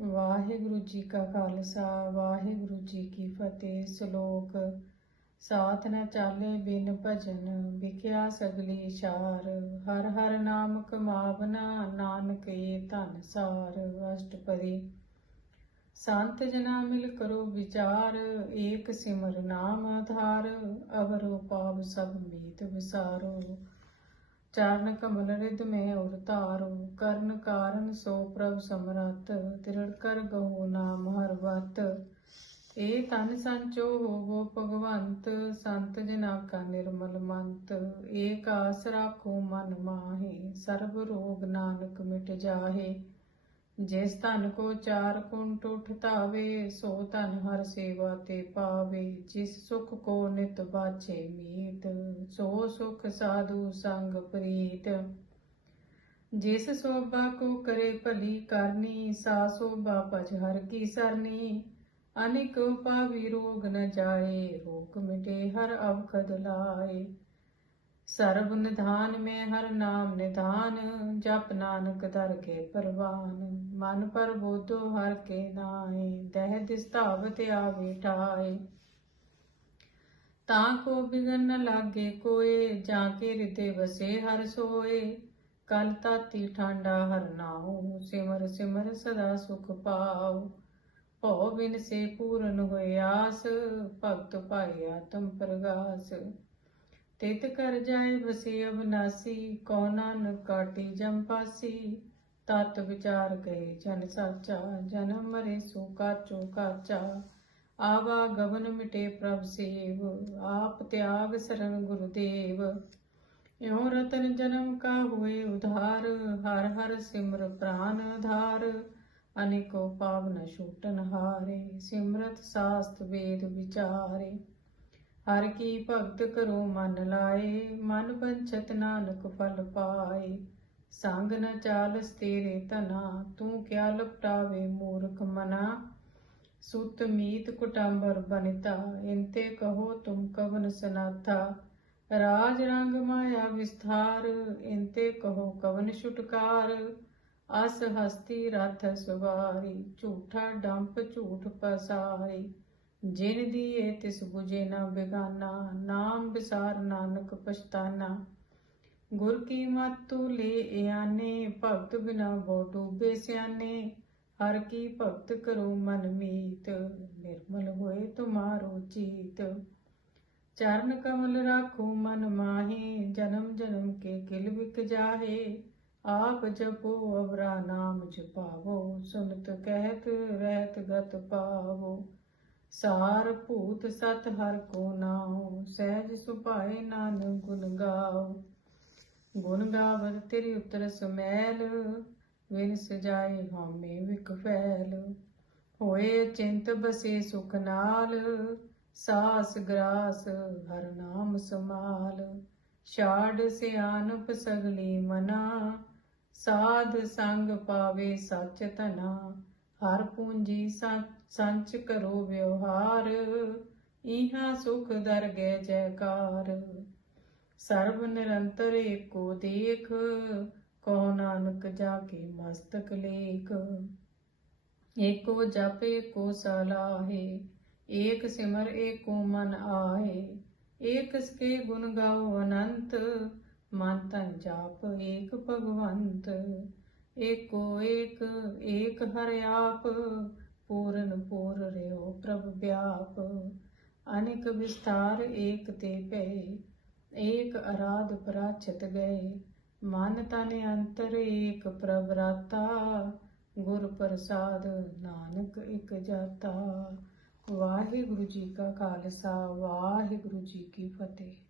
ਵਾਹਿਗੁਰੂ ਜੀ ਕਾ ਖਾਲਸਾ, ਵਾਹਿਗੁਰੂ ਜੀ ਕੀ ਫਤਿਹ। ਸ਼ਲੋਕ, ਸਾਥ ਨ ਚਾਲੇ ਬਿਨ ਭਜਨ, ਵਿਖਿਆ ਸਗਲੀ ਸ਼ਾਰ ਹਰ ਹਰ ਨਾਮ ਕਮਾਵਨਾ, ਨਾਨਕ ਏ ਧਨ ਸਾਰ। ਅਸ਼ਟਪਦੀ, ਸੰਤ ਜਨਾ ਮਿਲ ਕਰੋ ਵਿਚਾਰ, ਏਕ ਸਿਮਰ ਨਾਮ ਆਧਾਰ। ਅਵਰੋ ਪਾਵ ਸਭ ਮੀਤ ਵਿਸਾਰੋ। ਚਰਨ ਕਮਲ ਰਿਦ ਮੈਂ ਉਰ ਧਾਰੋ, ਕਰਨ ਕਾਰਨ ਸੋ ਪ੍ਰਭ ਸਮਰੱਥ, ਤਿਰੜ ਕਰ ਗਹੋ ਨਾਮ ਹਰ ਵਤ। ਏ ਤਨ ਸੰਚੋ ਹੋਵੋ ਭਗਵੰਤ, ਸੰਤ ਜਨਾ ਕਾ ਨਿਰਮਲ ਮੰਤ। ਏਕ ਆਸ ਰਾਖੋ ਮਨ ਮਾਹੇ, ਸਰਬ ਰੋਗ ਨਾਨਕ ਮਿਟ ਜਾਹੇ। ਜਿਸ ਧਨ ਕੋ ਚਾਰ ਕੁੰਟ ਉਠ ਸੋ ਧਨ ਹਰ ਸੇਵਾ ਤੇ ਪਾਵੇ। ਜਿਸ ਸੁਖ ਕੋ ਨਿਤ ਬਾਛੇ ਮੀਤ, ਸੋ ਸੁਖ ਸਾਧੂ ਸੰਗ ਪ੍ਰੀਤ। ਜਿਸ ਸੋਭਾ ਕੋ ਕਰੇ ਭਲੀ ਕਰਨੀ, ਸਾ ਸੋਭਾ ਭਜ ਹਰ ਕੀ ਸਰਨੀ। ਅਨਿਕ ਪਾਵੀ ਰੋਗ ਨ ਜਾਏ, ਰੋਗ ਮਿਟੇ ਹਰ ਅਵਖਦ ਲਾਏ। ਸਰਬ ਨਿਧਾਨ ਮੈਂ ਹਰ ਨਾਮ ਨਿਧਾਨ, ਜਪ ਨਾਨਕ ਦਰ ਕੇ ਪਰਵਾਨ। ਮਨ ਪਰ ਬੋਧੋ ਹਰ ਕੇ ਨਾਏ ਦਹਿ ਦਿਸਤਾਵਤ ਆਵੇ ਠਾਏ ਤਾਂ ਕੋ ਬਿਗਨ ਨ ਲਾਗੇ ਕੋਏ, ਜਾਂ ਕੇ ਹਿਰਦੇ ਵਸੇ ਹਰ ਸੋਏ। ਕਲ ਤਾਤੀ ਠਾਂਡਾ ਹਰ ਨਾਉ, ਸਿਮਰ ਸਿਮਰ ਸਦਾ ਸੁਖ ਪਾਉ। ਭਉ ਬਿਨ ਸੇ ਪੂਰਨ ਹੋਏ ਆਸ, ਭਗਤ ਪਾਏ ਆਤਮ ਪ੍ਰਗਾਸ। ਤਿਤ ਕਰ ਜਾਏ ਬਸੇ ਅਬਨਾਸੀ ਕੋ ਨਾਨਕ ਕਾਟੀ ਜਮ ਤਤ ਵਿਚਾਰ ਗਏ ਜਨ ਸਾਚਾ ਜਨਮ ਮਰੇ ਸੋ ਕਾਚੋ ਕਾਚਾ। ਆਵਾ ਗਵਨ ਮਿਟੇ ਪ੍ਰਭ ਸੇਵ, ਆਪ ਤਿਆਗ ਸਰਨ ਗੁਰਦੇਵ। ਇਉ ਰਤਨ ਜਨਮ ਕਾ ਹੋਏ ਉਧਾਰ, ਹਰ ਹਰ ਸਿਮਰ ਪ੍ਰਾਨ ਆਧਾਰ ਅਨੇਕੋ ਪਾਵਨ ਛੂਟਨ ਹਾਰੇ, ਸਿਮਰਤ ਸਾਸਤ ਵੇਦ ਵਿਚਾਰੇ। ਹਰ ਕੀ ਭਗਤ ਕਰੋ ਮਨ ਲਾਏ, ਮਨ ਬੰਚਤ ਨਾਨਕ ਫਲ ਪਾਏ। ਸੰਗ ਨ ਚਾਲਸ ਤੇਰੇ ਤਨਾ ਤੂੰ ਕਿਆ ਲਪਟਾਵੇ ਮੂਰਖ ਮਨਾ? ਸੁਤ ਮੀਤ ਕੁਟੰਬਰ ਬਨਿਤਾ ਇੰਤੇ ਕਹੋ ਤੁਮ ਕਵਨ ਸਨਾਥਾ। ਰਾਜ ਰੰਗ ਮਾਇਆ ਵਿਸਥਾਰ ਇੰਤੇ ਕਹੋ ਕਵਨ ਛੁਟਕਾਰ। ਅਸ ਹਸਤੀ ਰਥ ਸੁਵਾਰੀ, ਝੂਠਾ ਡੰਪ ਝੂਠ ਪਸਾਰੀ। ਜਿਨ ਦੀਏ ਤਿਸ 부ਜੇ ਨਾ ਬੇਗਾਨਾ, ਨਾਮ ਵਿਸਾਰ ਨਾਨਕ ਪਛਤਾਨਾ। ਗੁਰ ਕੀ ਮਤੁ ਲੇ ਆਨੇ ਭਗਤ ਬਿਨਾ ਬੋ ਡੂਬੇ ਸਿਆਨੇ। ਹਰ ਕੀ ਭਗਤ ਕਰੋ ਮਨ ਮੀਤ, ਨਿਰਮਲ ਹੋਏ ਤੁਮਾਰੋ ਚੀਤ। ਚਰਨ ਕਮਲ ਰਾਖੋ ਮਨ ਮਾਹੀ, ਜਨਮ ਜਨਮ ਕੇ ਕਿਲ ਵਿਕ ਜਾਹੇ। ਆਪ ਜਪੋ ਅਵਰਾ ਨਾਮ ਜਪਾਵੋ, ਸੁਨਤ ਕਹਿਤ ਰਹਿਤ ਗਤ ਪਾਵੋ। ਸਾਰ ਭੂਤ ਸਤ ਹਰ ਕੋ ਨਾਉ, ਸਹਿਜ ਸੁਭਾਏ ਨਾਨਕ ਗੁਣ ਗਾਓ ਗੁਣ ਗਾਵਤ ਤੇਰੀ ਉਤਰ ਸਮੈਲ ਵਿਨ ਸਜਾਏ ਹਉਮੈ ਵਿਕ ਫੈਲ। ਹੋਏ ਚਿੰਤ ਬਸੇ ਸੁਖ ਨਾਲ, ਸਾਸ ਗਰਾਸ ਹਰ ਨਾਮ ਸਮਾਲ ਛਾੜ ਸਿਆਨਪ ਸਗਲੀ ਮਨਾ, ਸਾਧ ਸੰਗ ਪਾਵੇ ਸਚ ਧਨਾ। ਹਰ ਪੂੰਜੀ ਸੰਚ ਕਰੋ ਵਿਵਹਾਰ, ਇਹਾਂ ਸੁਖ ਦਰਗਹਿ ਜੈਕਾਰ। ਸਰਬ ਨਿਰੰਤਰ ਏਕੋ ਦੇਖ ਕੋ ਨਾਨਕ ਜਾ ਕੇ ਮਸਤਕ ਲੇਖ। ਏਕੋ ਜਪ ਏਕੋ ਸਲਾਹੇ ਏਕ ਸਿਮਰ ਏਕੋ ਮਨ ਆਏ ਏਕ ਸਕੇ ਗੁਣ ਗਾਓ ਅਨੰਤ, ਮਨ ਤਨ ਜਾਪ ਏਕ ਭਗਵੰਤ। ਏਕੋ ਏਕ ਏਕ ਹਰਿ ਆਪ ਪੂਰਨ ਪੂਰ ਰਿਓ, ਪ੍ਰਭ ਵਿਆਪ। ਅਨੇਕ ਵਿਸਤਾਰ ਏਕ ਤੇ ਪਏ ਏਕ ਅਰਾਧ ਪ੍ਰਾਚਤ ਗਏ। ਮਨ ਤਨ ਅੰਤਰ ਏਕ ਪ੍ਰਭ ਰਾਤਾ, ਗੁਰ ਪ੍ਰਸਾਦ ਨਾਨਕ ਇਕ ਜਾਤਾ। ਵਾਹਿਗੁਰੂ ਜੀ ਕਾ ਖਾਲਸਾ, ਵਾਹਿਗੁਰੂ ਜੀ ਕੀ ਫਤਿਹ।